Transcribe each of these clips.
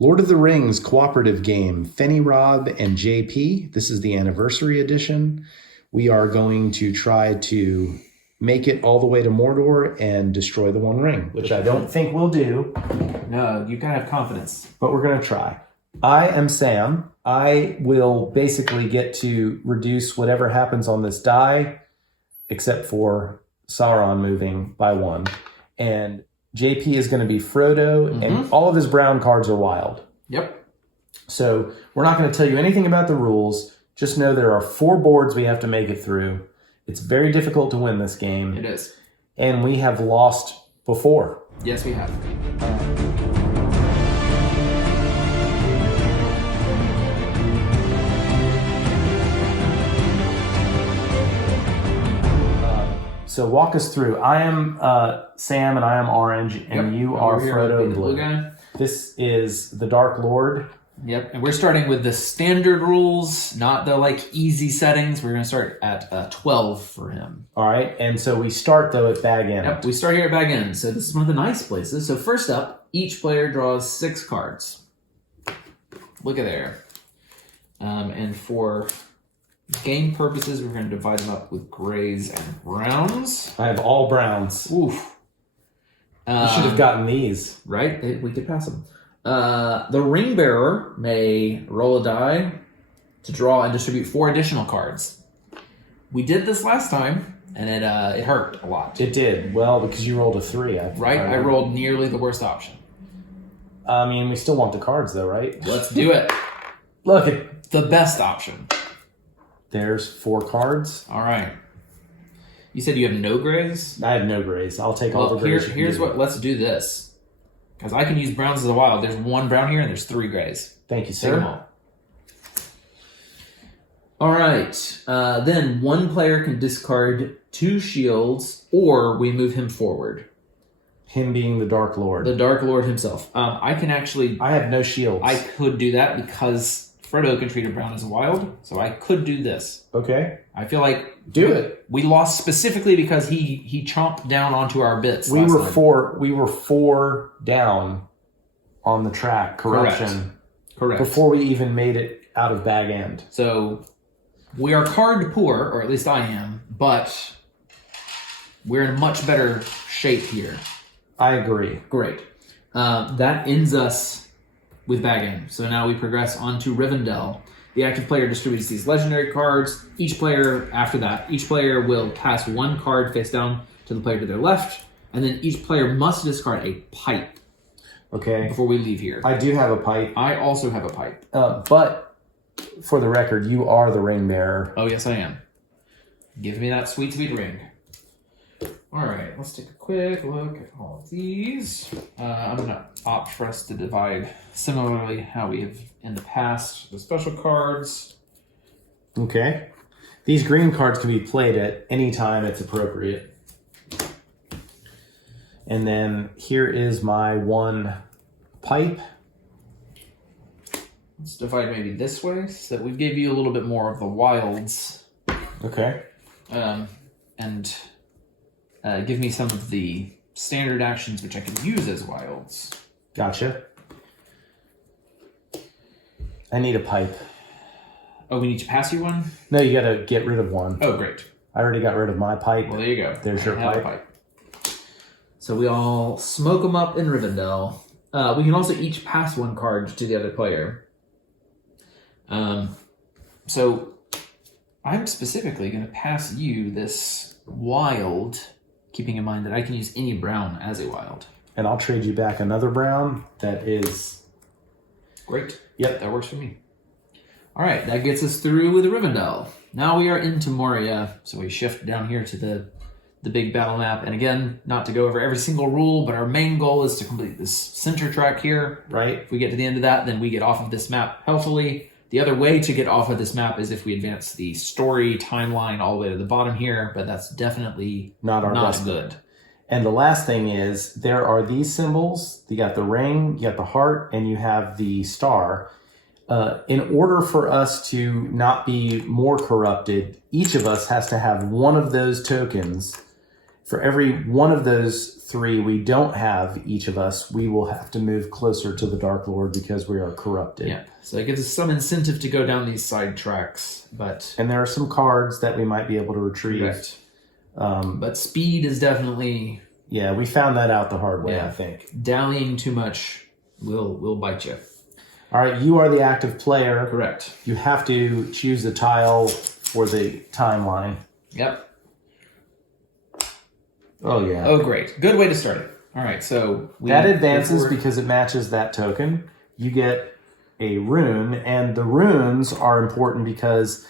Lord of the Rings cooperative game, fenirob and JP. This is the anniversary edition. We are going to try to make it all the way to Mordor and destroy the One Ring, which I don't think we'll do. No, you gotta have confidence. But we're going to try. I am Sam. I will basically get to reduce whatever happens on this die, except for Sauron moving by 1. And JP is going to be Frodo, and all of his brown cards are wild. Yep. So we're not going to tell you anything about the rules. Just know there are 4 boards we have to make it through. It's very difficult to win this game. It is. And we have lost before. Yes, we have. So walk us through. I am Sam, and I am orange, and you are Frodo blue. Guy. This is the Dark Lord. Yep, and we're starting with the standard rules, not the easy settings. We're going to start at 12 for him. All right, and so we start though at bag end. Yep, we start here at bag end. So this is one of the nice places. So first up, each player draws 6 cards. Look at there. And for game purposes, we're going to divide them up with grays and browns. I have all browns. Oof. You should have gotten these. Right? We could pass them. The ring bearer may roll a die to draw and distribute 4 additional cards. We did this last time, and it hurt a lot. It did. Well, because you rolled a 3. I rolled nearly the worst option. I mean, we still want the cards, though, right? Let's do it. Look, The best option. There's 4 cards. All right. You said you have no grays? I have no grays. I'll take all the grays. Here's what. Let's do this. Because I can use browns as a wild. There's 1 brown here, and there's 3 grays. Thank you, Take sir. them all right. Then one player can discard 2 shields, or we move him forward. Him being the Dark Lord. The Dark Lord himself. I can actually... I have no shields. I could do that because Frodo can treat a brown as a wild, so I could do this. Okay. I feel like... Do it. We lost specifically because he chomped down onto our bits. We were 4 down on the track. Correction. Correct. Before we even made it out of bag end. So we are card poor, or at least I am, but we're in much better shape here. I agree. Great. That ends us with bag end. So now we progress on to Rivendell. The active player distributes these legendary cards. Each player will pass 1 card face down to the player to their left, and then each player must discard a pipe. Okay. Before we leave here. I do have a pipe. I also have a pipe. But for the record, you are the ring bearer. Oh, yes, I am. Give me that sweet, sweet ring. All right, let's take a quick look at all of these. I'm going to opt for us to divide similarly how we have in the past the special cards. Okay. These green cards can be played at any time it's appropriate. And then here is my 1 pipe. Let's divide maybe this way so that we give you a little bit more of the wilds. Okay. And give me some of the standard actions which I can use as wilds. Gotcha. I need a pipe. Oh, we need to pass you one? No, you gotta get rid of 1. Oh, great. I already got rid of my pipe. Well, there you go. There's your pipe. So we all smoke them up in Rivendell. We can also each pass 1 card to the other player. So I'm specifically going to pass you this wild, keeping in mind that I can use any brown as a wild. And I'll trade you back another brown that is... Great. Yep. That works for me. All right, that gets us through with Rivendell. Now we are into Moria, so we shift down here to the big battle map. And again, not to go over every single rule, but our main goal is to complete this center track here. Right. If we get to the end of that, then we get off of this map healthily. The other way to get off of this map is if we advance the story timeline all the way to the bottom here, but that's definitely not good. And the last thing is, there are these symbols. You got the ring, you got the heart, and you have the star. In order for us to not be more corrupted, each of us has to have 1 of those tokens For every one of those 3 we don't have, each of us, we will have to move closer to the Dark Lord because we are corrupted. Yeah. So it gives us some incentive to go down these side tracks, but And there are some cards that we might be able to retrieve. correct. But speed is definitely Yeah, we found that out the hard way, Yeah. I think. dallying too much will bite you. All right, you are the active player. Correct. You have to choose the tile for the timeline. Yep. Oh, yeah. Oh, great. Good way to start it. All right, so That advances before- because it matches that token. You get a rune, and the runes are important because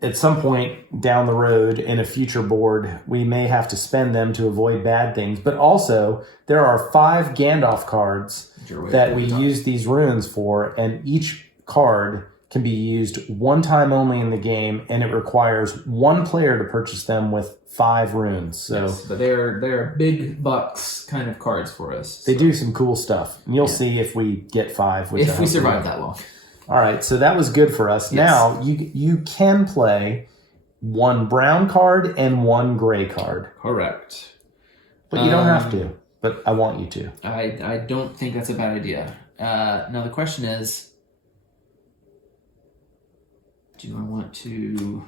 at some point down the road in a future board, we may have to spend them to avoid bad things. But also, there are 5 Gandalf cards that we use these runes for, and each card can be used one time only in the game, and it requires one player to purchase them with 5 runes. So Yes, but they're big bucks kind of cards for us. they do some cool stuff. And you'll see if we get 5. Which I If we hope survive do. that long. All right, so that was good for us. Yes. Now you can play 1 brown card and 1 gray card, Correct. but you don't have to. But I want you to. I don't think that's a bad idea. Now the question is, do I want to...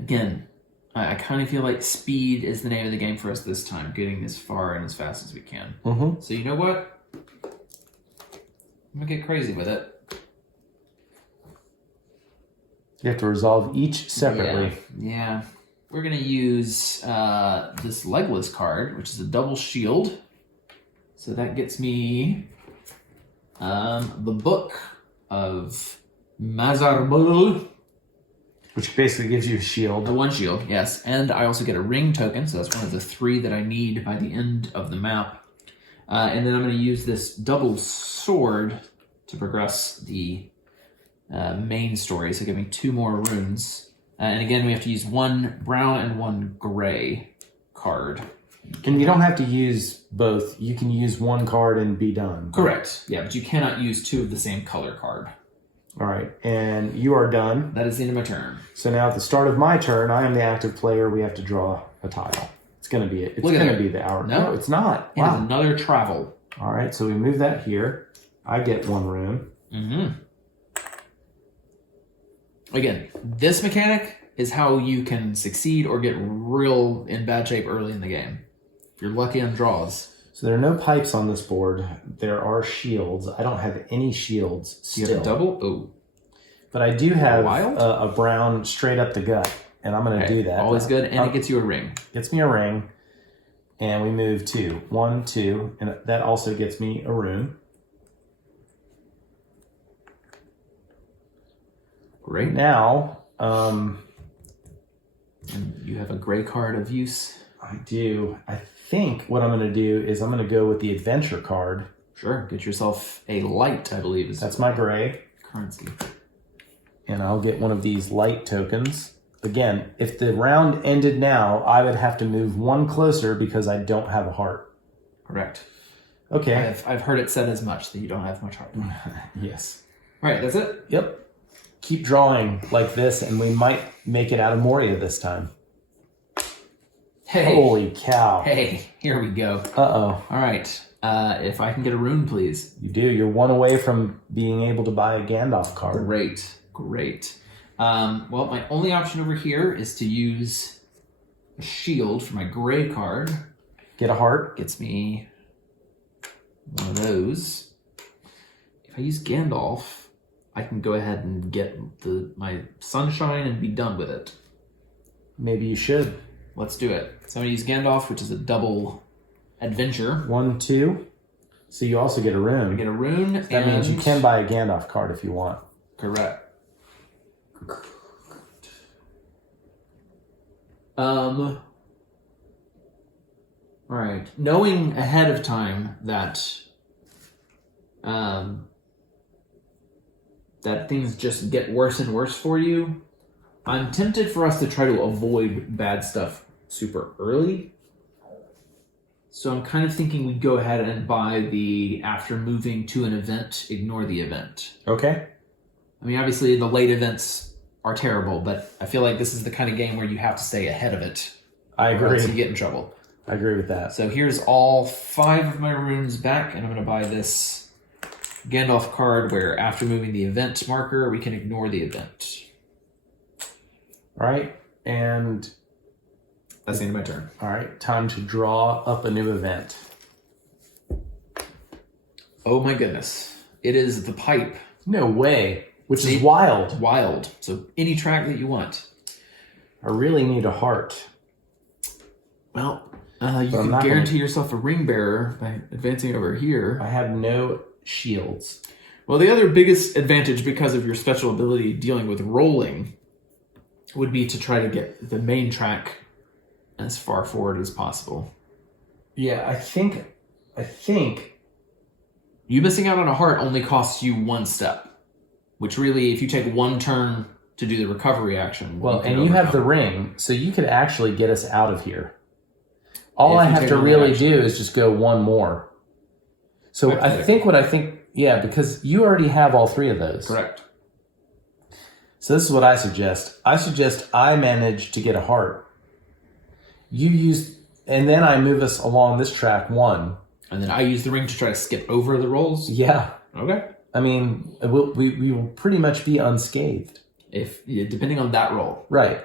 Again, I kind of feel like speed is the name of the game for us this time, getting as far and as fast as we can. Mm-hmm. So you know what? I'm going to get crazy with it. You have to resolve each separately. Yeah. We're going to use this Legless card, which is a double shield. So that gets me the Book of Mazarbul. Which basically gives you a shield. The 1 shield, yes. And I also get a ring token, so that's one of the 3 that I need by the end of the map. And then I'm going to use this double sword to progress the main story, so give me 2 more runes. And again, we have to use 1 brown and 1 gray card. And you don't have to use both. You can use 1 card and be done. Correct. Yeah, but you cannot use 2 of the same color card. All right, and you are done. That is the end of my turn. So now at the start of my turn, I am the active player. We have to draw a tile. It's going to be it. It's Look at going to that. be the hour. No. It's not. It is Wow. another travel. All right, so we move that here. I get 1 rune. Mm-hmm. Again, this mechanic is how you can succeed or get real in bad shape early in the game. If you're lucky on draws. So there are no pipes on this board. There are shields. I don't have any shields You still. have a double? Oh. But I do have Wild? a brown straight up the gut, and I'm going to do that. Always good, and it gets you a ring. Gets me a ring, and we move 2. 1, 2, and that also gets me a rune. Great. Now, And you have a gray card of use. I do. I think what I'm going to do is I'm going to go with the adventure card. Sure. Get yourself a light, I believe, is That's my gray. currency. And I'll get one of these light tokens. Again, if the round ended now, I would have to move 1 closer because I don't have a heart. Correct. Okay. I've heard it said as much that you don't have much heart. Yes. All right, that's it. Yep. Keep drawing like this, and we might make it out of Moria this time. Hey. Holy cow. Hey, here we go. Uh-oh. All right. If I can get a rune, please. You do. You're 1 away from being able to buy a Gandalf card. Great. Well, my only option over here is to use a shield for my gray card. Get a heart. Gets me one of those. If I use Gandalf, I can go ahead and get my sunshine and be done with it. Maybe you should. Let's do it. So I'm going to use Gandalf, which is a double adventure. 1, 2. So you also get a rune. I get a rune. That means you can buy a Gandalf card if you want. Correct. All right. Knowing ahead of time that that things just get worse and worse for you, I'm tempted for us to try to avoid bad stuff super early. So I'm kind of thinking we'd go ahead and buy the after moving to an event, ignore the event. Okay. I mean, obviously the late events are terrible, but I feel like this is the kind of game where you have to stay ahead of it. I Or else you agree. get in trouble. I agree with that. So here's all 5 of my runes back, and I'm going to buy this Gandalf card where after moving the event marker, we can ignore the event. All right, and That's the end of my turn. all right, time to draw up a new event. Oh my goodness. It is the pipe. No way, which See? is wild. Wild. So any track that you want. I really need a heart. Well, you But I'm can not guarantee yourself a ring bearer by advancing over here. I have no shields. Well, the other biggest advantage because of your special ability dealing with rolling would be to try to get the main track as far forward as possible. Yeah, I think You missing out on a heart only costs you 1 step, which really, if you take 1 turn to do the recovery action, well, can and you have the overcome. ring, so you could actually get us out of here. All If I you have take to one really action. do is just go 1 more. So yeah, because you already have all 3 of those. Correct. So this is what I suggest. I suggest I manage to get a heart. You use, and then I move us along this track 1. And then I use the ring to try to skip over the rolls. Yeah. Okay. I mean, we will pretty much be unscathed. Depending on that roll. Right.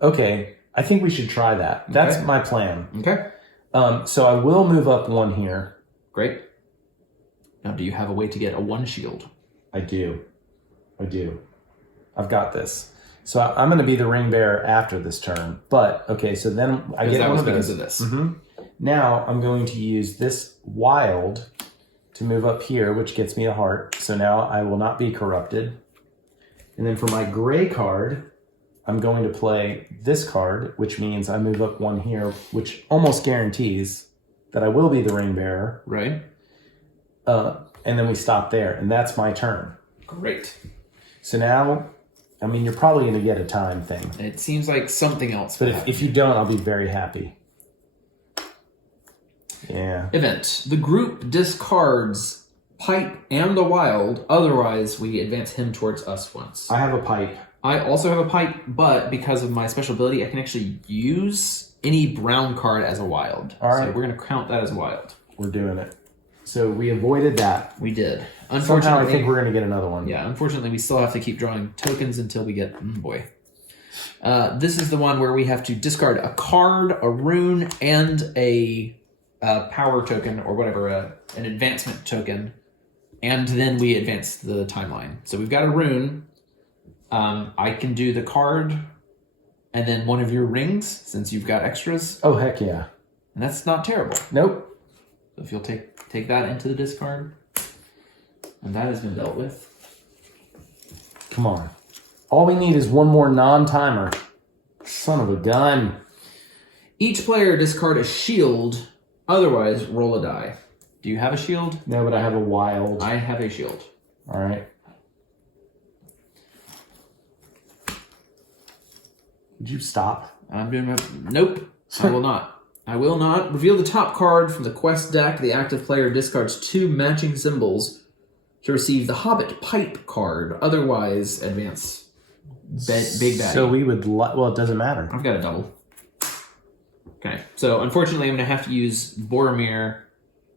Okay. I think we should try that. That's Okay. my plan. Okay. So I will move up 1 here. Great. Now, do you have a way to get a 1 shield? I do. I've got this. So I'm going to be the ring bearer after this turn. But, okay, so then I Because get that one was of because these. of this. Mhm. Now I'm going to use this wild to move up here, which gets me a heart. So now I will not be corrupted. And then for my gray card, I'm going to play this card, which means I move up 1 here, which almost guarantees that I will be the ring bearer. Right. And then we stop there, and that's my turn. Great. So now, I mean, you're probably going to get a time thing. And it seems like something else. But will happen. if you don't, I'll be very happy. Yeah. Event. The group discards pipe and the wild. Otherwise, we advance him towards us once. I have a pipe. I also have a pipe, but because of my special ability, I can actually use any brown card as a wild. All right. So we're going to count that as a wild. We're doing it. So we avoided that. We did. Somehow I Unfortunately, think we're going to get another one. yeah, unfortunately, we still have to keep drawing tokens until we get... boy. This is the one where we have to discard a card, a rune, and a power token, or whatever, an advancement token, and then we advance the timeline. So we've got a rune. I can do the card, and then one of your rings, since you've got extras, Oh, heck yeah. and that's not terrible. Nope. So if you'll take that into the discard, and that has been dealt with. Come on. All we need is 1 more non-timer. Son of a gun. Each player discard a shield, otherwise roll a die. Do you have a shield? No, but I have a wild. I have a shield. All right. Would you stop? I'm doing my... Nope, I will not. I will not. Reveal the top card from the quest deck. The active player discards 2 matching symbols to receive the Hobbit Pipe card. Otherwise, advance big baddie. So we would... well, it doesn't matter. I've got a double. Okay, so unfortunately I'm going to have to use Boromir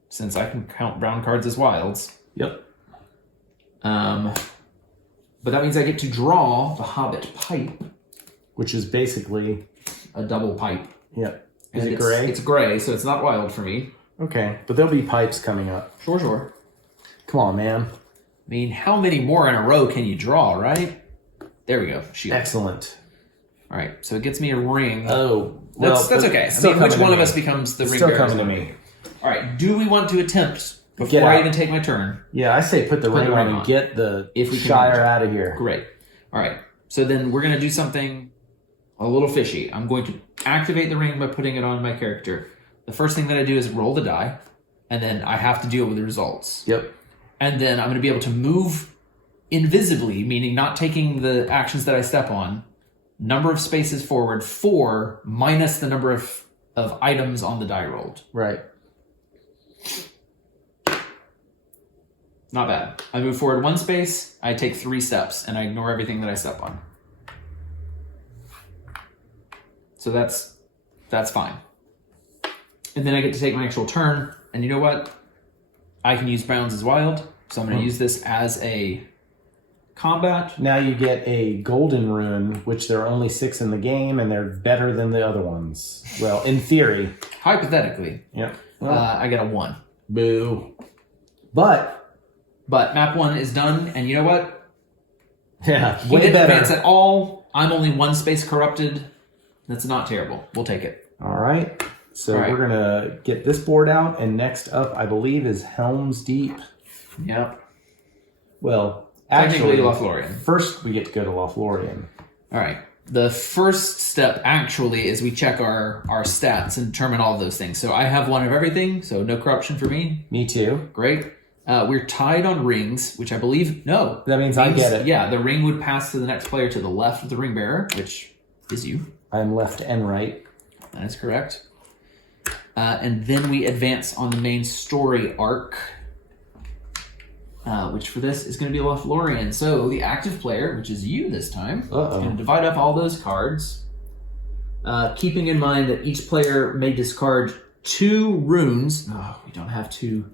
since I can count brown cards as wilds. Yep. But that means I get to draw the Hobbit Pipe, Which is basically... a double pipe. Yep. Is And it it's- gray? It's gray, so it's not wild for me. Okay. But there'll be pipes coming up. Sure. Come on, man. I mean, how many more in a row can you draw, right? There we go. Shield. Excellent. All right, so it gets me a ring. Oh. Well, that's but okay. it's I still mean, which coming one to of me. us becomes the It's ring still bearer? coming to me. All right, do we want to attempt Get before I out. even take my turn? Yeah, I say put the ring on and get the If we can Shire manage it. out of here. Great. All right, so then we're going to do something a little fishy. I'm going to activate the ring by putting it on my character. The first thing that I do is roll the die, and then I have to deal with the results. Yep. And then I'm going to be able to move invisibly, meaning not taking the actions that I step on, number of spaces forward, 4 minus the number of items on the die rolled. Right. Not bad. I move forward 1 space, I take 3 steps, and I ignore everything that I step on. So that's fine. And then I get to take my actual turn. And you know what? I can use Bounds as wild. So I'm going to use this as a combat. Now you get a golden rune, which there are only 6 in the game, and they're better than the other ones. Well, in theory. Hypothetically. Yep. I get a 1. Boo. But map 1 is done, and you know what? Yeah, He didn't advance at all. I'm only 1 space corrupted. That's not terrible. We'll take it. All right. So All right. we're going to get this board out, and next up, I believe, is Helm's Deep. Yep. Well, Technically, actually, Lothlorien. first we get to go to Lothlorien. All right. The first step, actually, is we check our stats and determine all of those things. So I have 1 of everything, so no corruption for me. Me too. Great. We're tied on rings, which I believe... No. That means I get it. Yeah, the ring would pass to the next player to the left of the ring bearer, which is you. I'm left and right. That is correct. And then we advance on the main story arc, which for this is going to be Lothlorien. So the active player, which is you this time, is going to divide up all those cards, keeping in mind that each player may discard 2 runes. Oh, we don't have 2.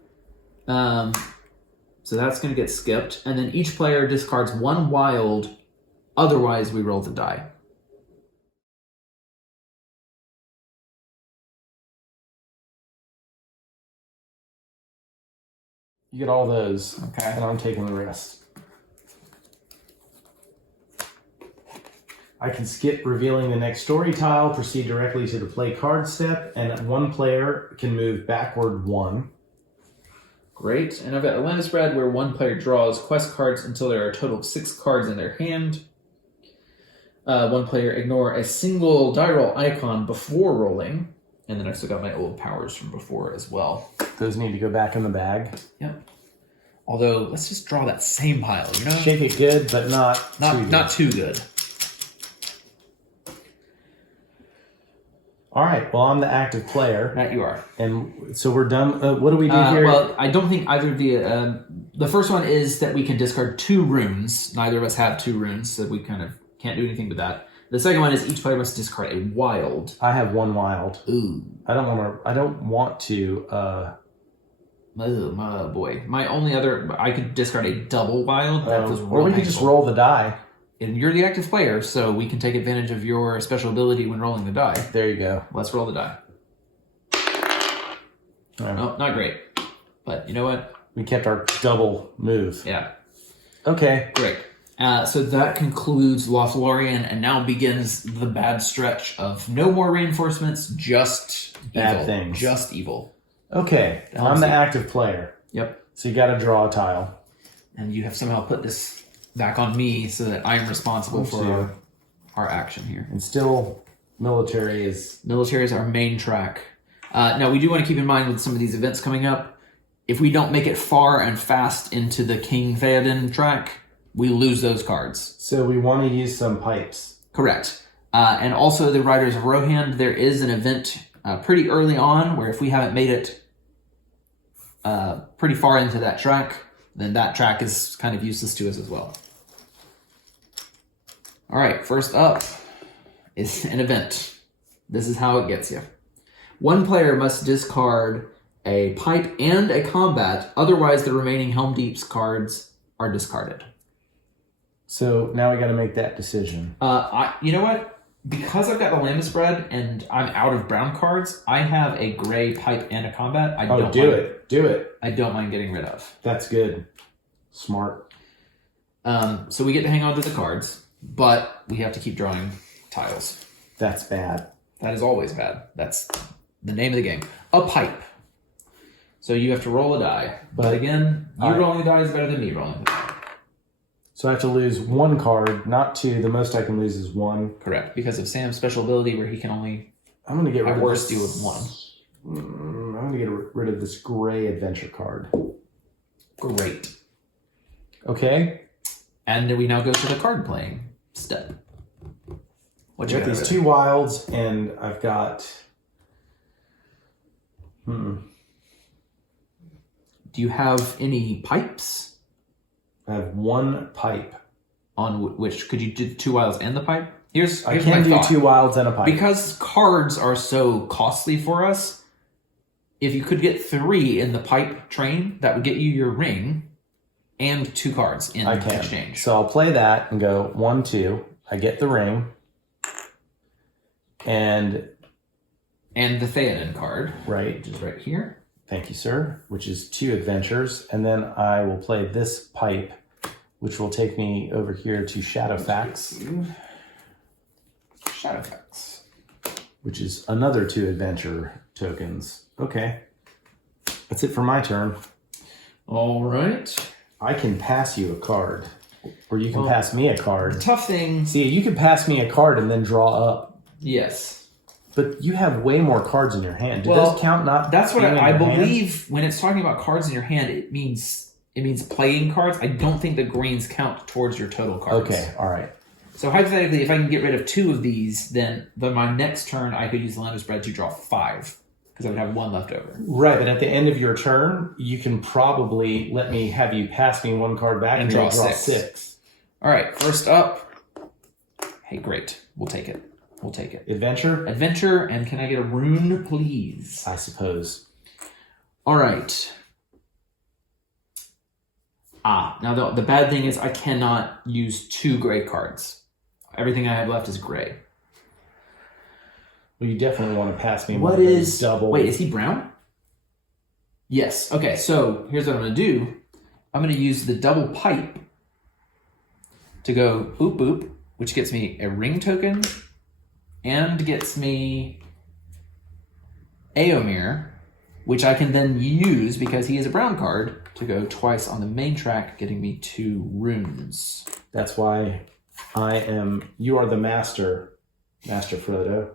So that's going to get skipped. And then each player discards 1 wild. Otherwise, we roll the die. You get all those. Okay. And I'm taking the rest. I can skip revealing the next story tile, proceed directly to the play card step, and 1 player can move backward 1. Great. And I've got a land spread where 1 player draws quest cards until there are a total of 6 cards in their hand. 1 player ignore a single die roll icon before rolling. And then I've still got my old powers from before as well. Those need to go back in the bag. Yep. Although, let's just draw that same pile, you know? Shake it good, but not too good. Not too good. All right. Well, I'm the active player. That you are. And so we're done. What do we do here? Well, I don't think either of the first one is that we can discard 2 runes. Neither of us have 2 runes, so we kind of can't do anything with that. The second one is each player must discard a wild. I have 1 wild. Ooh. I don't want to. Oh, my boy. My only other... I could discard a double wild. That was or we could just roll the die. And you're the active player, so we can take advantage of your special ability when rolling the die. There you go. Let's roll the die. Oh, not great. But you know what? We kept our double move. Yeah. Okay. Great. So that concludes Lothlorien, and now begins the bad stretch of no more reinforcements, just bad evil. things. Just evil. Okay. I'm the active player. Yep. So you got to draw a tile. And you have somehow put this back on me so that I'm responsible for our action here. And still, military is our main track. Now, we do want to keep in mind with some of these events coming up, if we don't make it far and fast into the King Theoden track, we lose those cards. So we want to use some pipes. Correct. And also the Riders of Rohan, there is an event pretty early on where if we haven't made it pretty far into that track, then that track is kind of useless to us as well. All right, first up is an event. This is how it gets you. 1 player must discard a pipe and a combat, otherwise the remaining Helm Deep's cards are discarded. So now we got to make that decision. You know what? Because I've got the Lambda spread and I'm out of brown cards, I have a gray pipe and a combat. Do it. I don't mind getting rid of. That's good. Smart. So we get to hang on to the cards, but we have to keep drawing tiles. That's bad. That is always bad. That's the name of the game. A pipe. So you have to roll a die. But again, rolling the die is better than me rolling the die. So I have to lose 1 card, not 2. The most I can lose is 1. Correct. Because of Sam's special ability where he can only, I'm going to get rid of worst, this. deal with 1. I'm going to get rid of this gray adventure card. Great. Okay. And then we now go to the card playing step. What you got? These 2 wilds, and I've got. Do you have any pipes? I have 1 pipe. On which could you do 2 wilds and the pipe? Here's I my can do thought. 2 wilds and a pipe. Because cards are so costly for us, if you could get 3 in the pipe train, that would get you your ring and 2 cards in exchange. So I'll play that and go 1, 2. I get the ring. And the Theoden card. Right. Which is right here. Thank you, sir. Which is 2 adventures. And then I will play this pipe, which will take me over here to Shadowfax. Shadowfax. Which is another 2 adventure tokens. Okay. That's it for my turn. All right. I can pass you a card. Or you can pass me a card. Tough thing. See, you can pass me a card and then draw up. Yes. But you have way more cards in your hand. Do Well, those count not? That's what I being in your hand? believe when it's talking about cards in your hand, it means playing cards. I don't think the greens count towards your total cards. Okay, all right. So hypothetically, if I can get rid of 2 of these, then my next turn I could use the Lander's Bread to draw 5. Because I would have 1 left over. Right, but at the end of your turn, you can probably let me have you pass me 1 card back and draw 6. All right, first up. Hey, great. We'll take it. Adventure? Adventure, and can I get a rune, please? I suppose. All right. Now the bad thing is I cannot use 2 gray cards. Everything I have left is gray. Well, you definitely want to pass me What one of those is... double... Wait, is he brown? Yes. Okay, so here's what I'm going to do. I'm going to use the double pipe to go boop boop, which gets me a ring token and gets me Aomir, which I can then use because he is a brown card to go twice on the main track, getting me 2 runes. That's why you are the master, Master Frodo.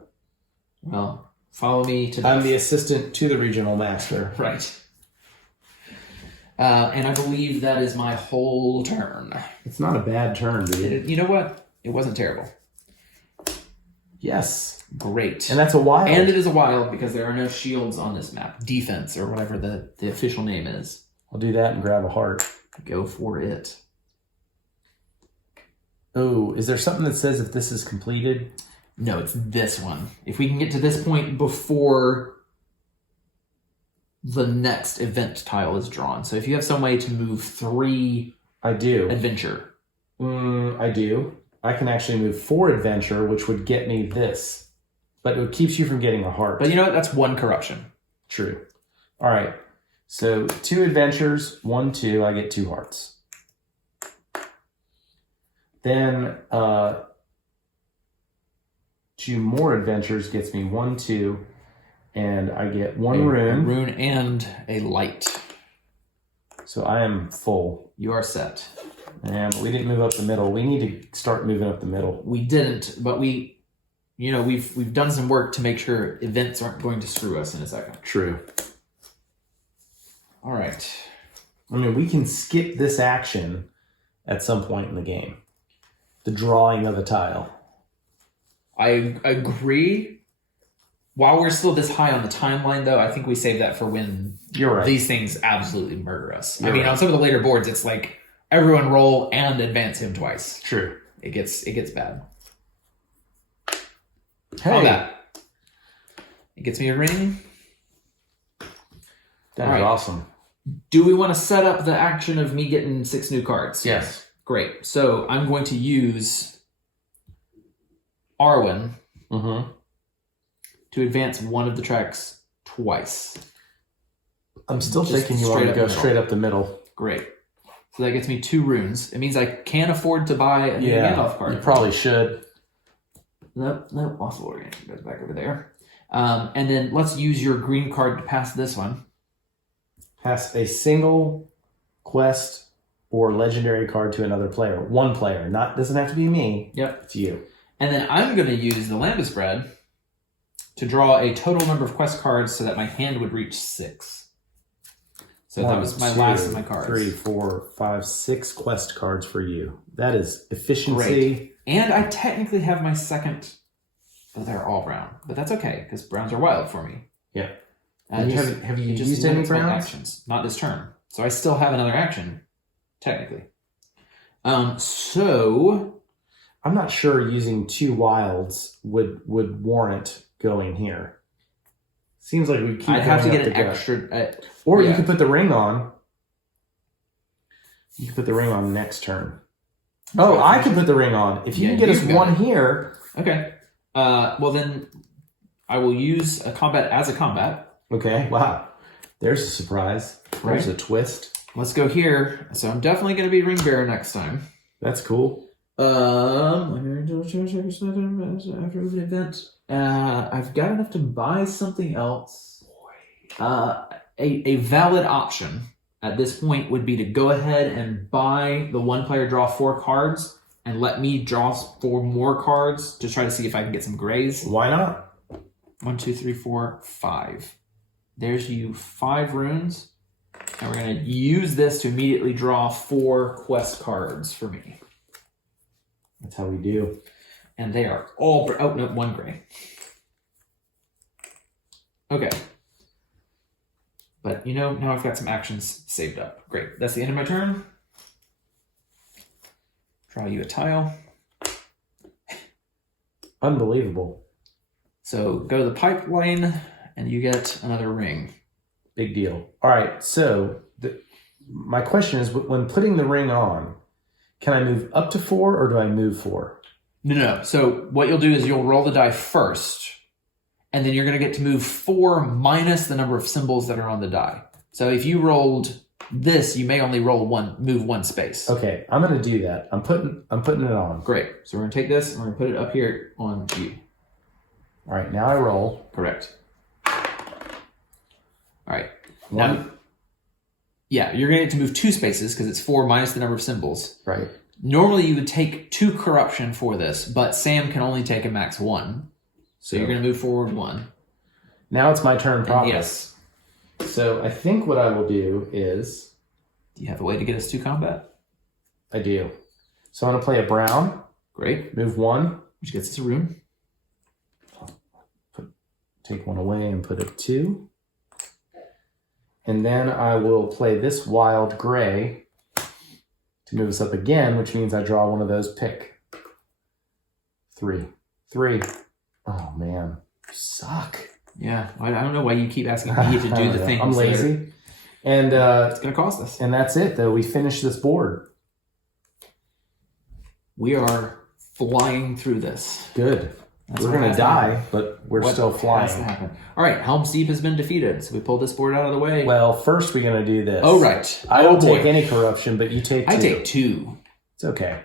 Well, follow me to I'm the assistant to the regional master. Right. And I believe that is my whole turn. It's not a bad turn, dude. You know what? It wasn't terrible. Yes. Great. And that's a wild. And it is a wild because there are no shields on this map. Defense, or whatever the official name is. I'll do that and grab a heart. Go for it. Oh, is there something that says if this is completed? No, it's this one. If we can get to this point before the next event tile is drawn. So if you have some way to move 3 I do. adventure. I do. I can actually move 4 adventure, which would get me this. But it keeps you from getting a heart. But you know what? That's 1 corruption. True. All right. So 2 adventures, 1, 2, I get 2 hearts. Then 2 more adventures gets me 1, 2, and I get 1 rune. A rune and a light. So I am full. You are set. And we didn't move up the middle. We need to start moving up the middle. We didn't, but we've done some work to make sure events aren't going to screw us in a second. True. All right. I mean, we can skip this action at some point in the game. The drawing of a tile. I agree. While we're still this high on the timeline, though, I think we save that for when You're right. these things absolutely murder us. You're right. On some of the later boards, it's like everyone roll and advance him twice. True. It gets bad. Hey. All that. It gets me a ring. That All is right. awesome. Do we want to set up the action of me getting 6 new cards? Yes. Great. So I'm going to use Arwen to advance 1 of the tracks twice. I'm still Just thinking you want straight to up go the middle. straight up the middle. Great. So that gets me 2 runes. It means I can afford to buy a new Gandalf card. You probably should. Nope. Also, we're going to go back over there. And then let's use your green card to pass this one. Pass a single quest or legendary card to another player. 1 player. Doesn't have to be me. Yep. It's you. And then I'm going to use the Lambus Bread to draw a total number of quest cards so that my hand would reach 6. So that was my last of my cards. 3, 4, 5, 6 quest cards for you. That is efficiency. Great. And I technically have my second, but they're all brown. But that's okay, because browns are wild for me. Yeah. Have you used any browns? Actions? Not this turn. So I still have another action, technically. So I'm not sure using 2 wilds would warrant going here. Seems like we keep. I'd have to going get up an the gut. extra. Or you yeah. could put the ring on. You could put the ring on next turn. Oh, I could put the ring on. If you Yeah, can get us you've got one it. here. Okay. Well, then I will use a combat as a combat. Okay, wow. There's a surprise. There's a twist. Let's go here. So I'm definitely going to be ring bearer next time. That's cool. After moving event, I've got enough to buy something else. A valid option at this point would be to go ahead and buy the one player draw 4 cards and let me draw 4 more cards to try to see if I can get some grays. Why not? 1, 2, 3, 4, 5. There's you 5 runes. And we're going to use this to immediately draw 4 quest cards for me. That's how we do. And they are all... Oh, no, 1 gray. Okay. But, now I've got some actions saved up. Great. That's the end of my turn. Draw you a tile. Unbelievable. So go to the pipeline, and you get another ring. Big deal. All right, so my question is, when putting the ring on, can I move up to 4 or do I move 4? No. So what you'll do is you'll roll the die first, and then you're going to get to move 4 minus the number of symbols that are on the die. So if you rolled this, you may only move 1 space. Okay, I'm going to do that. I'm putting it on. Great. So we're going to take this and we're going to put it up here on you. All right, now I roll. Correct. All right. One. Now, yeah, you're going to get to move 2 spaces because it's 4 minus the number of symbols. Right. Normally you would take 2 corruption for this, but Sam can only take a max 1. So you're going to move forward 1. Now it's my turn, probably. Yes. So I think what I will do is... Do you have a way to get us to combat? I do. So I'm going to play a brown. Great. Move 1. Which gets us a rune. Take 1 away and put a 2. And then I will play this wild gray to move us up again, which means I draw one of those. Pick. 3. 3. Oh, man. You suck. Yeah, I don't know why you keep asking me to do the things. I'm lazy. And It's going to cost us. And that's it, though. We finished this board. We are flying through this. Good. That's We're what going has to to die, happen. but we're What still has to flying. happen? All right, Helm's Deep has been defeated, so we pulled this board out of the way. Well, first we're going to do this. Oh, right. I don't boy. take any corruption, but you take 2. I take 2. It's okay.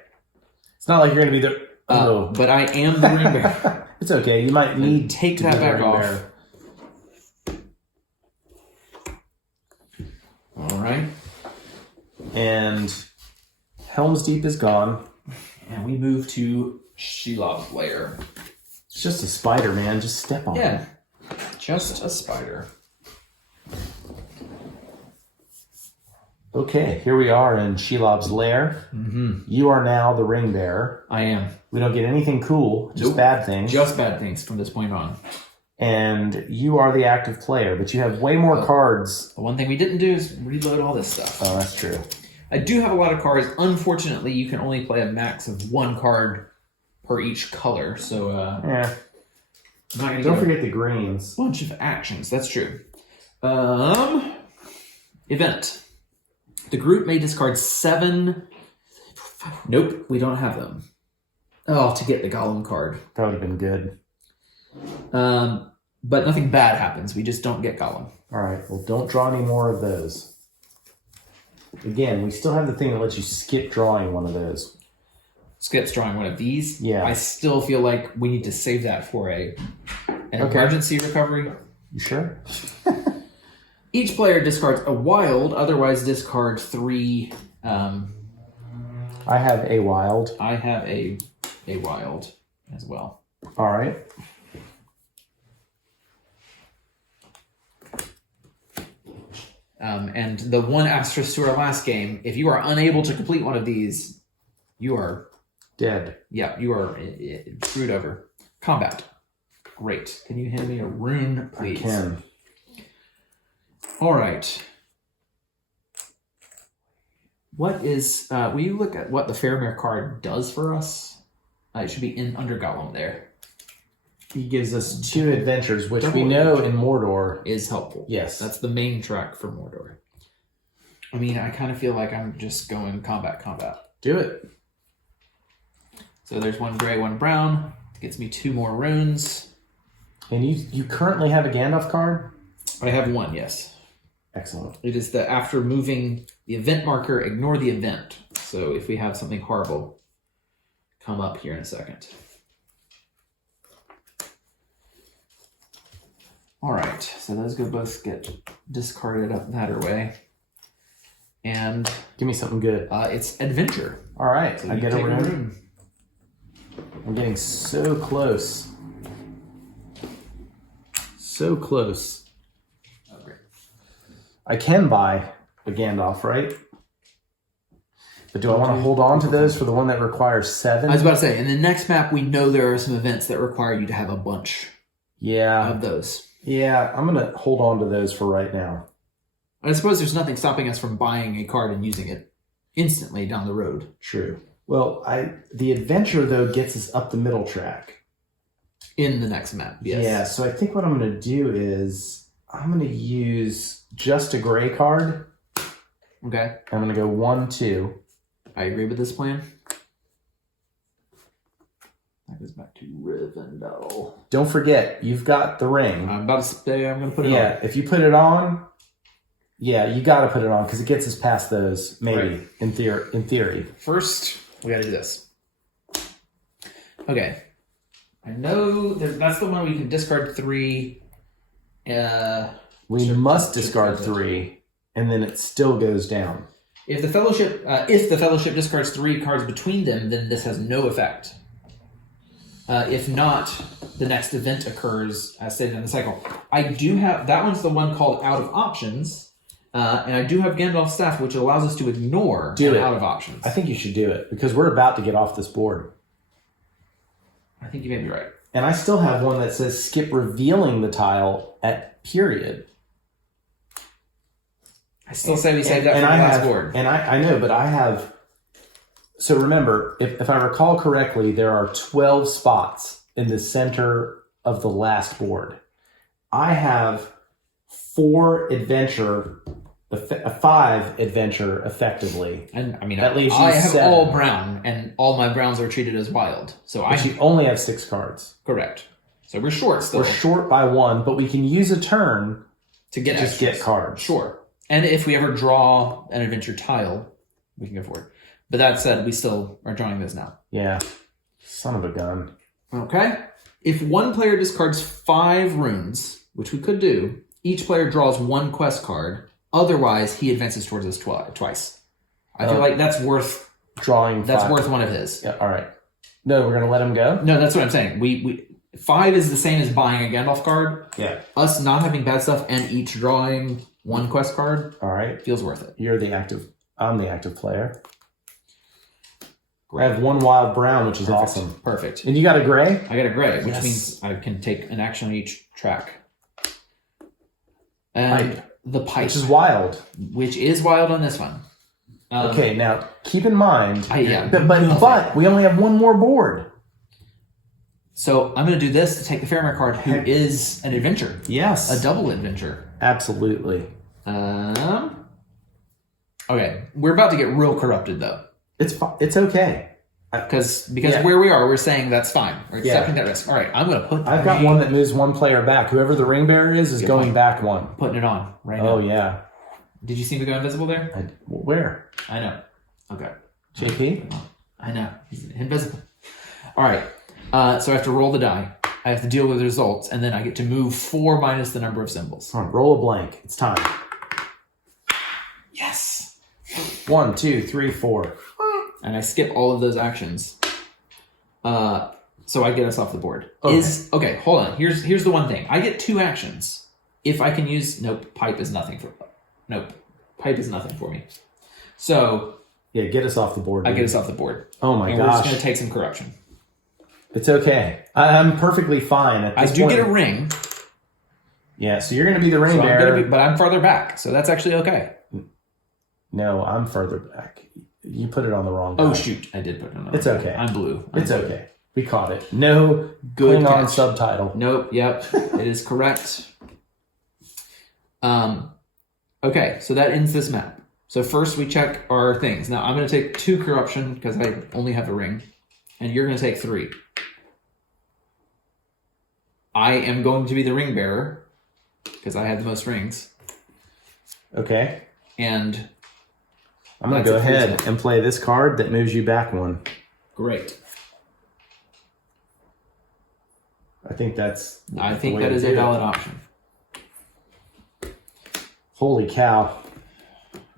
It's not like you're going to be the... Oh. But I am the ring bearer. It's okay. You might need Take to that be the back ring off. bearer. All right. And Helm's Deep is gone. And we move to Shelob's lair. It's just a spider, man. Just step on it. Yeah, just a spider. Okay, here we are in Shelob's lair. Mm-hmm. You are now the ring bearer. I am. We don't get anything cool, just Nope. bad things. Just bad things from this point on. And you are the active player, but you have way more cards. The one thing we didn't do is reload all this stuff. Oh, that's true. I do have a lot of cards. Unfortunately, you can only play a max of 1 card per each color. So, Yeah. I'm not going to Don't forget the greens. bunch of actions. That's true. Event. The group may discard 7. Nope, we don't have them. Oh, to get the Golem card. That would have been good. But nothing bad happens. We just don't get Golem. All right. Well, don't draw any more of those. Again, we still have the thing that lets you skip drawing one of those. Skip's drawing one of these. Yeah. I still feel like we need to save that for an emergency recovery. You sure? Each player discards a wild, otherwise discard 3. I have a wild. I have a wild as well. All right. And the one asterisk to our last game, if you are unable to complete one of these, you are Dead. Yeah, you are screwed over. Combat. Great. Can you hand me a rune, please? I can. All right. What is... will you look at what the Faramir card does for us? It should be in under Gollum there. He gives us 2 adventures, which we Double know in Mordor. Is helpful. Yes. That's the main track for Mordor. I mean, I kind of feel like I'm just going combat. Do it. So there's 1 gray, 1 brown. Gets me 2 more runes. And you currently have a Gandalf card? I have 1, yes. Excellent. It is the after moving the event marker, ignore the event. So if we have something horrible come up here in a second. All right, so those both get discarded up that way. And give me something good. It's adventure. All right, So I get a rune. I'm getting so close. So close. Oh, great. I can buy a Gandalf, right? But do I want to hold on to those for the one that requires 7? I was about to say, in the next map, we know there are some events that require you to have a bunch of those. Yeah, I'm going to hold on to those for right now. I suppose there's nothing stopping us from buying a card and using it instantly down the road. True. Well, the adventure, though, gets us up the middle track. In the next map, yes. Yeah, so I think what I'm going to do is I'm going to use just a gray card. Okay. I'm going to go 1, 2. I agree with this plan. That goes back to Rivendell. Don't forget, you've got the ring. I'm about to say I'm going to put it on. Yeah, if you put it on, yeah, you got to put it on because it gets us past those, maybe, right. in theory. First, we got to do this. Okay. I know that's the one where you can discard 3. We must discard 3, and then it still goes down. If the fellowship discards 3 cards between them, then this has no effect. If not, the next event occurs as stated in the cycle. I do have that one's the one called out of options, and I do have Gandalf's staff, which allows us to ignore out of options. I think you should do it because we're about to get off this board. I think you may be right. And I still have one that says skip revealing the tile at period. I still say we saved that for the last board. And I know, but I have... So remember, if I recall correctly, there are 12 spots in the center of the last board. I have 4 adventure, 5 adventure effectively. And I mean, that leaves you I have 7. all brown, and all my browns are treated as wild. So You only have 6 cards. Correct. So we're short still. We're short by 1, but we can use a turn to get just get cards. Sure. And if we ever draw an adventure tile, we can go for it. But that said, we still are drawing those now. Yeah. Son of a gun. Okay. If one player discards 5 runes, which we could do, each player draws 1 quest card. Otherwise, he advances towards us twice. I feel like that's worth drawing. That's worth one of his. Yeah. All right. No, we're gonna let him go. No, that's what I'm saying. We 5 is the same as buying a Gandalf card. Yeah. Us not having bad stuff and each drawing 1 quest card. All right. Feels worth it. I'm the active player. I have 1 wild brown, which is awesome. Perfect. And you got a gray? I got a gray, which means I can take an action on each track. And the pipe. Which is wild. Which is wild on this one. Okay, now keep in mind. But we only have 1 more board. So I'm going to do this to take the Faramir card, who is an adventure. Yes. A double adventure. Absolutely. Okay, we're about to get real corrupted, though. It's okay. Because where we are, we're saying that's fine. We're accepting that risk. All right, I'm going to put I've got one that moves 1 player back. Whoever the ring bearer is going back 1. Putting it on right now. Oh, yeah. Did you see me go invisible there? Where? I know. Okay. JP? I know. He's invisible. All right. So I have to roll the die. I have to deal with the results, and then I get to move 4 minus the number of symbols. All right, roll a blank. It's time. Yes. 1, 2, 3, 4. And I skip all of those actions. So I get us off the board. Okay. Hold on. Here's the one thing. I get 2 actions. If I can use pipe is nothing for me. So yeah, get us off the board. I get us off the board. Oh my gosh. gosh. We're just gonna take some corruption. It's okay. I'm perfectly fine at this point. I do get a ring. Yeah, so you're gonna be the ring bearer. But I'm farther back, so that's actually okay. No, I'm further back. You put it on the wrong guy. Oh shoot, I did put it on the wrong It's okay. I'm blue. It's okay. We caught it. No Good Klingon catch. subtitle. Nope. Yep. It is correct. Okay, so that ends this map. So first we check our things. Now I'm going to take 2 corruption because I only have a ring, and you're going to take 3. I am going to be the ring bearer because I have the most rings, Okay. and I'm going to go ahead and play this card that moves you back 1. great. I think that's. I think the way that to is do a it. valid option. Holy cow.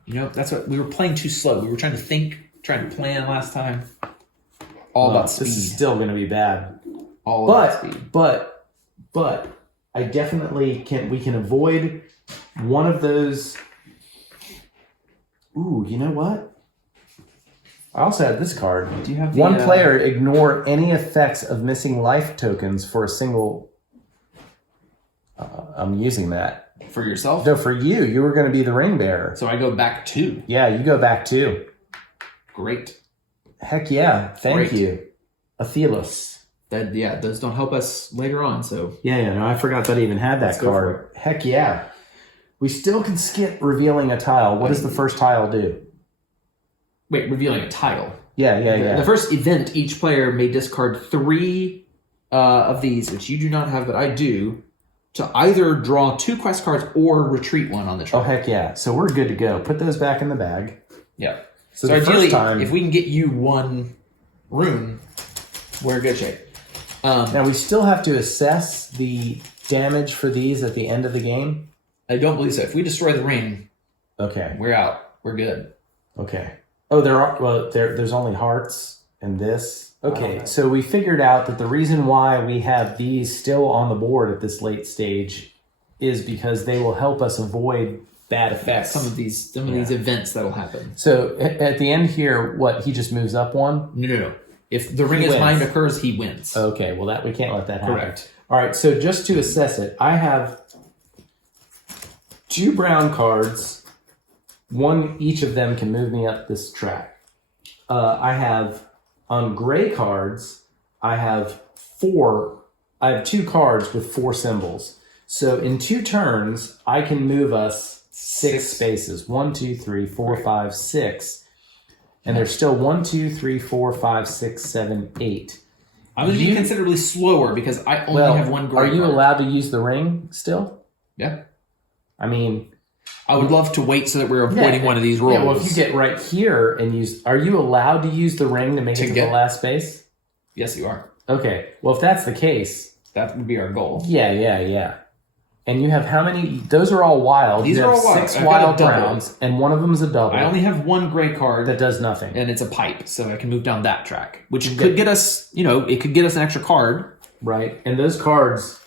You know, that's what we were playing too slow. We were trying to think, trying to plan last time. All about speed. This is still going to be bad. All about speed. But I definitely can. We can avoid one of those. Ooh, you know what? I also have this card. Do you have One player ignore any effects of missing life tokens for a single. I'm using that. For yourself? No, for you. You were going to be the ring bearer. So I go back 2. Yeah, you go back 2. Great. Heck yeah. Thank Great. you. Athelos. That those don't help us later on, so Yeah, no, I forgot that I even had that Let's go card. Heck yeah. We still can skip revealing a tile. What does the first tile do? wait, revealing a tile. Yeah. The first event, each player may discard 3 of these, which you do not have, but I do, to either draw 2 quest cards or retreat 1 on the Oh, turn. heck yeah. So we're good to go. Put those back in the bag. Yeah. So So the ideally, first time, if we can get you 1 rune, we're in good shape. now we still have to assess the damage for these at the end of the game. I don't believe so. If we destroy the ring, Okay. we're out. We're good. Okay. Oh, there's only hearts and this. Okay, so we figured out that the reason why we have these still on the board at this late stage is because they will help us avoid bad effects. Some of these events that'll happen. So at the end here, what, he just moves up 1? No. If the ring He is wins. behind occurs, he wins. Okay, well we can't let that happen. Correct. All right, so just to assess it, I have 2 brown cards. 1 each of them can move me up this track. I have on gray cards, I have 2 cards with 4 symbols. So in 2 turns, I can move us 6 spaces. 1, 2, 3, 4, 5, 6. And there's still 1, 2, 3, 4, 5, 6, 7, 8. I'm going to be considerably slower because I only have 1 gray Are you card. allowed to use the ring still? Yeah. I mean, I would love to wait so that we're avoiding one of these rolls. Yeah, well, if you get right here and use, are you allowed to use the ring to make it to the last space? Yes, you are. Okay. Well, if that's the case, that would be our goal. Yeah. And you have how many? Those are all wild. These you are have all wild. 6 I've got a wild double. browns, and one of them is a double. I only have 1 gray card that does nothing, and it's a pipe, so I can move down that track, which could get us. It could get us an extra card. Right. And those cards,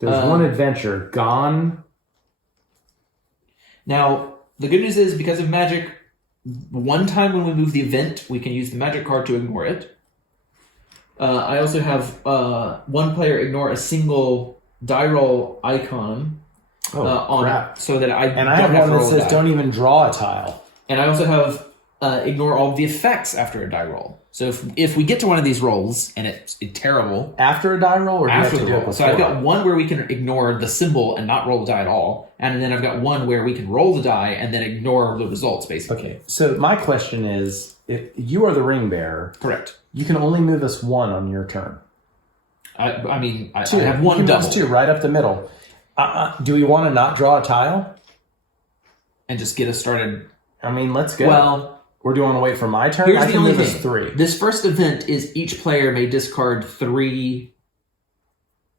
there's 1 adventure gone. Now, the good news is because of magic, one time when we move the event, we can use the magic card to ignore it. I also have 1 player ignore a single die roll icon on crap. it, so that I And I don't have one to that roll a says die. don't even draw a tile. And I also have ignore all of the effects after a die roll. So if we get to one of these rolls and it's terrible, After a die roll, or do you have after to the do it roll. So before? I've got 1 where we can ignore the symbol and not roll the die at all, and then I've got 1 where we can roll the die and then ignore the results, basically. Okay, so my question is, if you are the ring bearer, Correct. you can only move us 1 on your turn. I mean, I 2. have You 1 can move double us 2 right up the middle. Do we want to not draw a tile? and just get us started. I mean, let's go. Well, or do you want to wait for my turn? here's I the can only move us thing. 3. This first event is each player may discard 3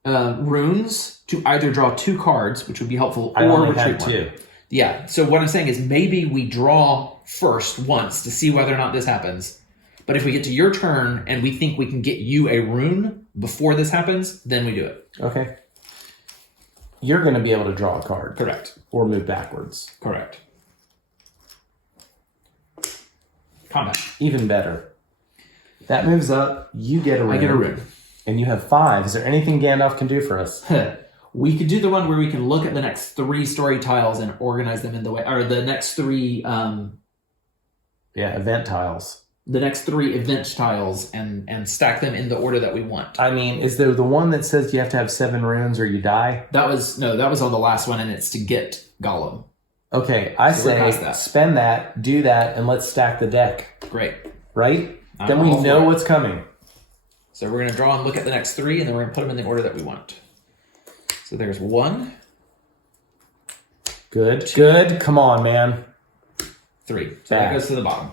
runes to either draw 2 cards, which would be helpful, I or only retreat have 2. 1. Yeah, so what I'm saying is maybe we draw first once to see whether or not this happens. But if we get to your turn and we think we can get you a rune before this happens, then we do it. Okay. You're going to be able to draw a card. Correct. Or move backwards. Correct. Combat. Even better. That moves up. You get a rune. I get a rune. And you have 5. Is there anything Gandalf can do for us? We could do the one where we can look at the next 3 story tiles and organize them in the way, or the next 3 Yeah, event tiles. the next 3 event tiles and stack them in the order that we want. I mean, is there the one that says you have to have 7 runes or you die? That was on the last one, and it's to get Gollum. Okay, I say spend that, do that, and let's stack the deck. Great. Right? Then we know what's coming. So we're going to draw and look at the next 3, and then we're going to put them in the order that we want. So there's 1. Good. 2, good. Come on, man. 3. So that goes to the bottom.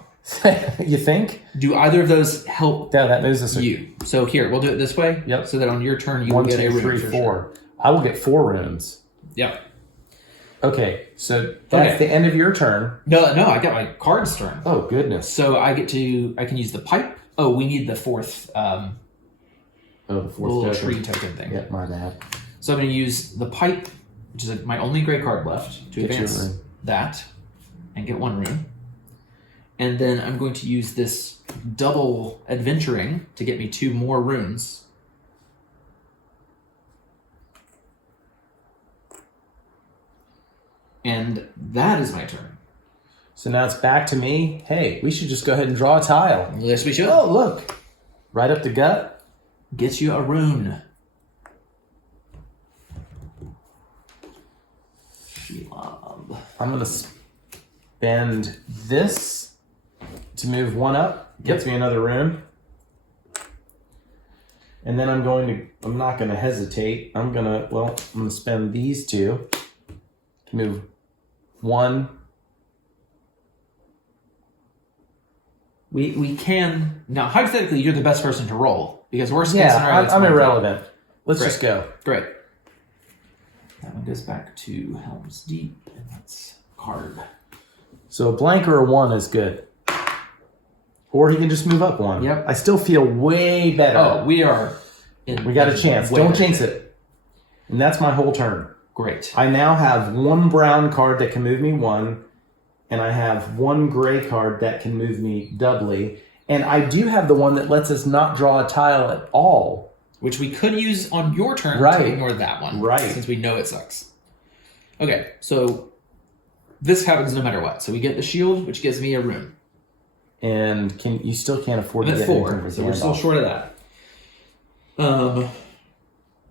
You think? Do either of those help? Yeah, that moves us. You. So here, we'll do it this way. Yep. So that on your turn, you 1, will get 2, a rune. 3, 4. Sure. I will get 4 runes. Yep. Okay, so that's the end of your turn. No, I got my card's turn. Oh, goodness. So I can use the pipe. Oh, we need the 4th. The 4th little token. tree token thing. Yeah, my bad. So I'm going to use the pipe, which is my only gray card left, to advance that and get 1 rune. And then I'm going to use this double adventuring to get me 2 more runes. And that is my turn. So now it's back to me. Hey, we should just go ahead and draw a tile. Yes, we should. Oh, look. Right up the gut. Gets you a rune. I'm going to spend this to move 1 up. Gets me another rune. And then I'm not going to hesitate. I'm going to spend these 2 to move 1. We can now hypothetically you're the best person to roll because worst case scenario. I'm irrelevant. Let's just go. Great. That one goes back to Helm's Deep, and that's card. So a blank or a 1 is good. Or he can just move up 1. Yep. I still feel way better. Oh, we are. We got a chance. Don't jinx it. And that's my whole turn. Great. I now have 1 brown card that can move me 1, and I have 1 gray card that can move me doubly. And I do have the one that lets us not draw a tile at all. Which we could use on your turn to ignore that one. Right. Since we know it sucks. Okay, so this happens no matter what. So we get the shield, which gives me a rune. And you still can't afford to get 4, so we're still short of that.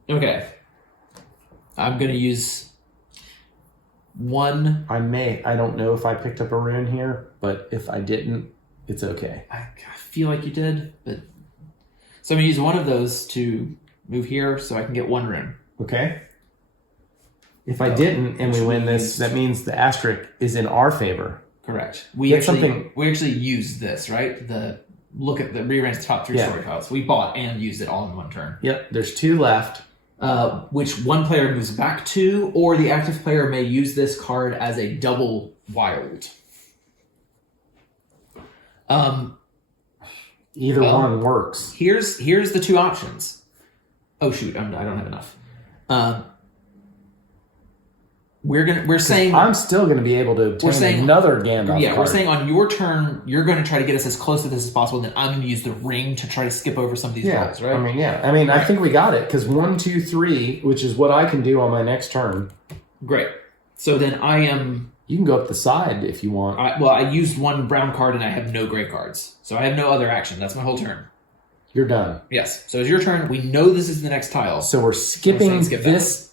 Okay. I'm going to use 1. I don't know if I picked up a rune here, but if I didn't, it's okay. I feel like you did, but... So I'm going to use 1 of those to move here so I can get 1 rune. Okay. If I didn't and we win this, that means the asterisk is in our favor. Correct. We actually used this, right? Rearrange the top 3 story tiles. We bought and used it all in 1 turn. Yep, there's 2 left. Which 1 player moves back to, or the active player may use this card as a double wild. Either one works. Here's the 2 options. Oh shoot, I don't have enough. We're saying I'm still gonna be able to obtain another Gandalf card. We're saying on your turn you're going to try to get us as close to this as possible. Then I'm going to use the ring to try to skip over some of these rolls, right? I think we got it because 1, 2, 3, which is what I can do on my next turn. Great. So then I am. You can go up the side if you want. I used 1 brown card and I have no gray cards, so I have no other action. That's my whole turn. You're done. Yes. So it's your turn. We know this is the next tile. So we're skipping this.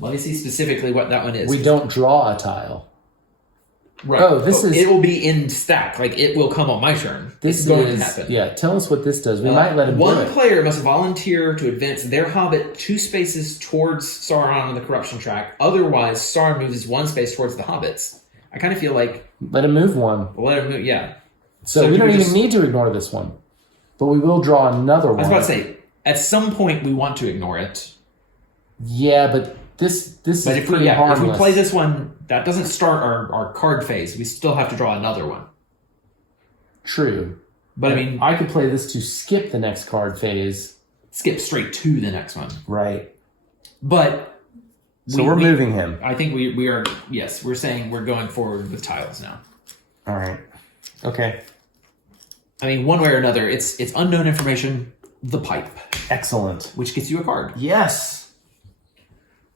Let me see specifically what that one is. We don't draw a tile. Right. Oh, this is... It will be in stack. Like, it will come on my turn. This is going to happen. Yeah, tell us what this does. We might let him do it. 1 player must volunteer to advance their hobbit 2 spaces towards Sauron on the corruption track. Otherwise, Sauron moves 1 space towards the hobbits. I kind of feel like... Let him move 1. Let him move, yeah. So we don't even need to ignore this one. But we will draw another one. I was about to say, at some point we want to ignore it. Yeah, but... This is pretty harmless. If we play this one, that doesn't start our card phase. We still have to draw another one. True. But I mean... I could play this to skip the next card phase. Skip straight to the next one. Right. But... So we're moving him. I think we are... Yes, we're saying we're going forward with tiles now. All right. Okay. I mean, one way or another, it's unknown information, the pipe. Excellent. Which gets you a card. Yes.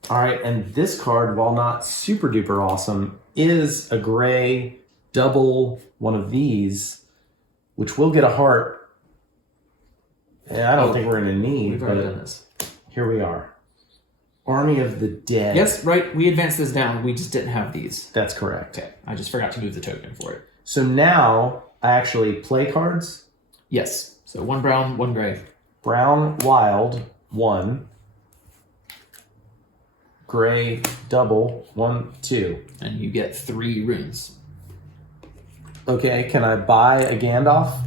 All right, and this card, while not super duper awesome, is a gray double one of these which we'll get a heart. Yeah, I don't think we're going to need, We've already but done this. here we are. Army of the Dead. Yes, right. We advanced this down. We just didn't have these. That's correct. Okay. I just forgot to move the token for it. So now I actually play cards. Yes. So 1 brown, 1 gray. Brown, wild, 1. Gray, double, 1, 2. And you get 3 runes. Okay, can I buy a Gandalf?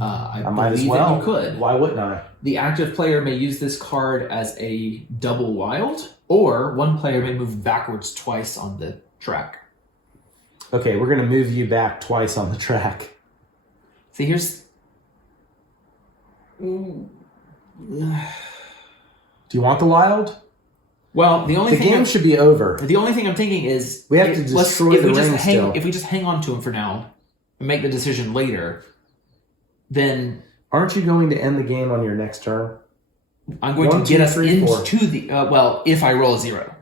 I might as believe well. that you could. Why wouldn't I? The active player may use this card as a double wild, or one player may move backwards twice on the track. Okay, we're going to move you back twice on the track. See, here's... Do you want the wild? Well, the only The thing game should be over. the only thing I'm thinking is We have to destroy the ring still. If we just hang on to him for now and make the decision later, then Aren't you going to end the game on your next turn? I'm going 1, to get 2, us 3, into 4. the well, if I roll a 0.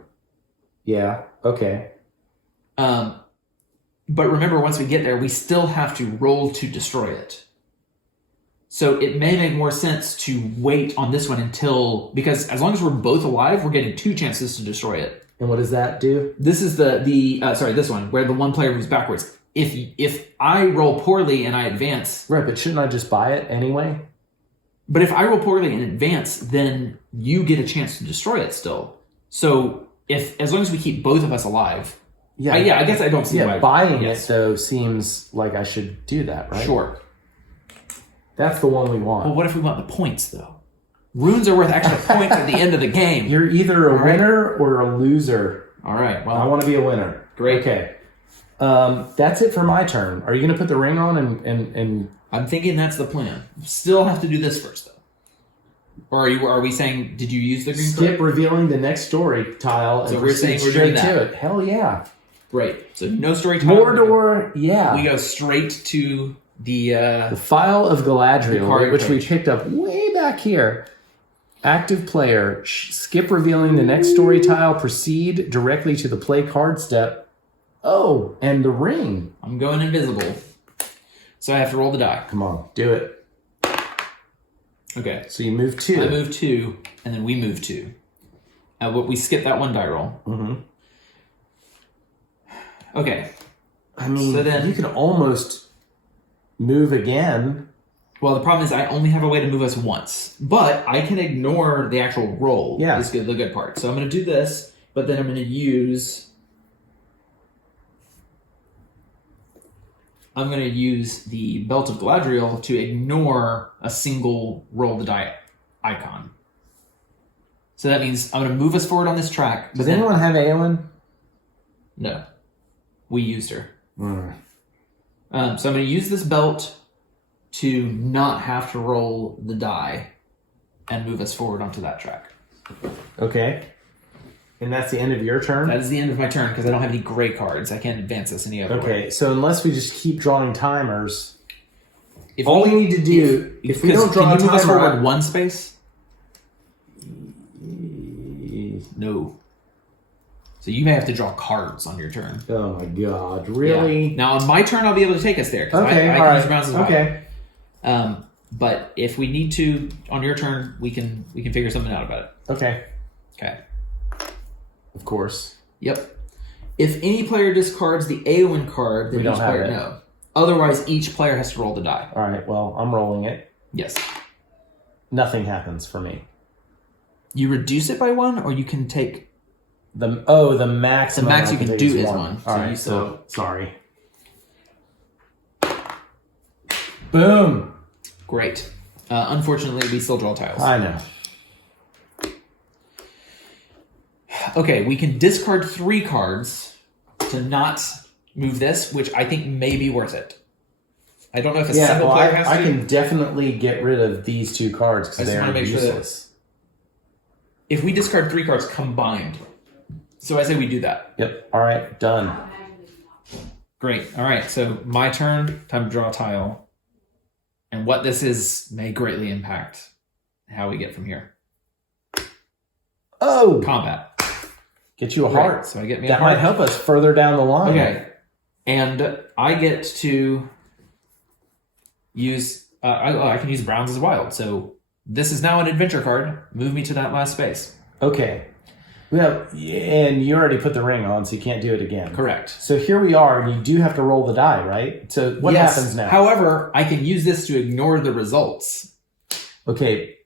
Yeah, okay. But remember, once we get there, we still have to roll to destroy it. So it may make more sense to wait on this one until, because as long as we're both alive, we're getting 2 chances to destroy it. And what does that do? This is this one where the one player moves backwards. If I roll poorly and I advance, Right, but shouldn't I just buy it anyway? but if I roll poorly and advance, then you get a chance to destroy it still. So as long as we keep both of us alive, I guess I don't see why. Buying Yes. it though seems like I should do that, right? Sure. That's the one we want. Well, what if we want the points though? Runes are worth extra points at the end of the game. You're either a winner or a loser. All right. Well, I want to be a winner. Great. Okay. That's it for my turn. Are you going to put the ring on and I'm thinking that's the plan. Still have to do this first though. Or are we saying? Did you use the green skip card? revealing the next story tile and So we're proceed saying we're straight doing to that. it? Hell yeah. Great. So no story time. Mordor, yeah. We go straight to the The File of The Galadriel, card which we page. picked up way back here. Active player, skip revealing the next story tile, proceed directly to the play card step. Oh, and the ring. I'm going invisible. So I have to roll the die. Come on, do it. Okay. So you move 2. I move 2, and then we move 2. We skip that 1 die roll. Mm-hmm. Okay. I mean, So then- you can almost move again. Well, the problem is I only have a way to move us once, but I can ignore the actual roll. Yeah. Is the good part. So I'm going to do this, but then I'm going to use the Belt of Galadriel to ignore a single roll the die icon. So that means I'm going to move us forward on this track. Does anyone have Aelin? No. We used her. Mm. So I'm going to use this belt to not have to roll the die and move us forward onto that track. Okay. And that's the end of your turn? That is the end of my turn because I don't have any gray cards. I can't advance us any other way. Okay, so unless we just keep drawing timers, If all we need to do, if we don't draw can a you move us timer, forward 1 space? No. So you may have to draw cards on your turn. oh my god, really? Yeah. Now on my turn, I'll be able to take us there because Okay, I all can right. use rounds as well. Okay. But if we need to on your turn, we can figure something out about it. Okay. Okay. Of course. Yep. If any player discards the Aowen card, then We don't each have player it. no. Otherwise, each player has to roll the die. All right, well, I'm rolling it. Yes. Nothing happens for me. You reduce it by 1, or you can take. The maximum. The max I you can take do is is 1. 1. All So right, you so sorry. Boom. Great. Unfortunately, we still draw tiles. I know. Okay, we can discard 3 cards to not move this, which I think may be worth it. I don't know if a Yeah, single well, player has I to. can definitely get rid of these 2 cards I because just they wanna are make sure that- useless. If we discard 3 cards combined. So I say we do that. Yep. All right, done. Great. All right, so my turn. Time to draw a tile. And what this is may greatly impact how we get from here. Oh, Combat. get you a Right, heart. so I get me That a heart. might help us further down the line. Okay. And I get to use, I can use Browns as wild. So this is now an adventure card. Move me to that last space. Okay. Well, and you already put the ring on, so you can't do it again. Correct. So here we are, and you do have to roll the die, right? So what happens now? However, I can use this to ignore the results. Okay.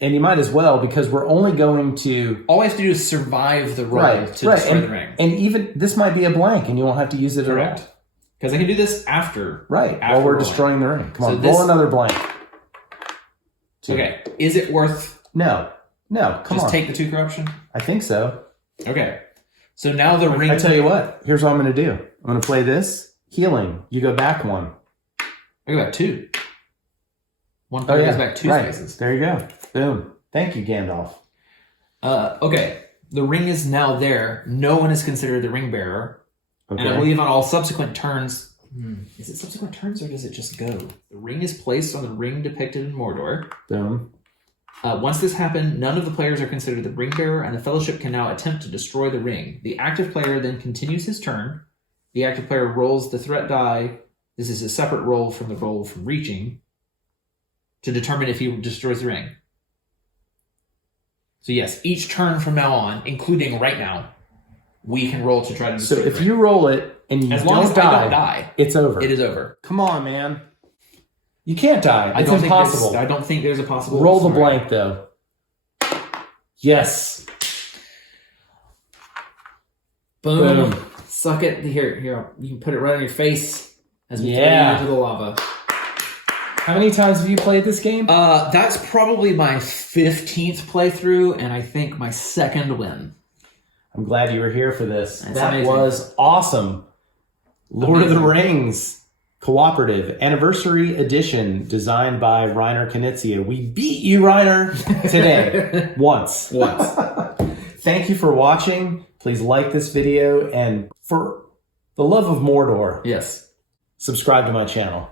And you might as well, because we're only going to... All I have to do is survive the roll to destroy the ring. And even, this might be a blank, and you won't have to use it at all. Because I can do this after. Right, while we're destroying the ring. Come on, roll another blank. 2. Okay, is it worth... No, come on. Just take the 2 corruption? I think so. Okay. So now the ring... I tell you what, here's what I'm going to do. I'm going to play this. Healing. You go back 1. I go back 2. One player goes back 2 spaces. There you go. Boom. Thank you, Gandalf. Okay. The ring is now there. No one is considered the ring bearer. Okay. And I believe on all subsequent turns... Is it subsequent turns or does it just go? The ring is placed on the ring depicted in Mordor. Boom. Once this happened, none of the players are considered the ring bearer, and the Fellowship can now attempt to destroy the ring. The active player then continues his turn. The active player rolls the threat die. This is a separate roll from the roll from reaching to determine if he destroys the ring. So yes, each turn from now on, including right now, we can roll to try to destroy the ring. So if you roll it and you as long as I don't die, it's over. It is over. Come on, man. You can't die. It's impossible. I don't think there's a possible. Roll the blank, though. Yes. Boom. Suck it. Here. You can put it right on your face as we throw you into the lava. How many times have you played this game? That's probably my 15th playthrough, and I think my 2nd win. I'm glad you were here for this. That's that amazing. was awesome. Lord of the Rings. Cooperative Anniversary Edition, designed by Reiner Knizia. We beat you, Reiner, today. Once. Thank you for watching. Please like this video, and for the love of Mordor, yes, subscribe to my channel.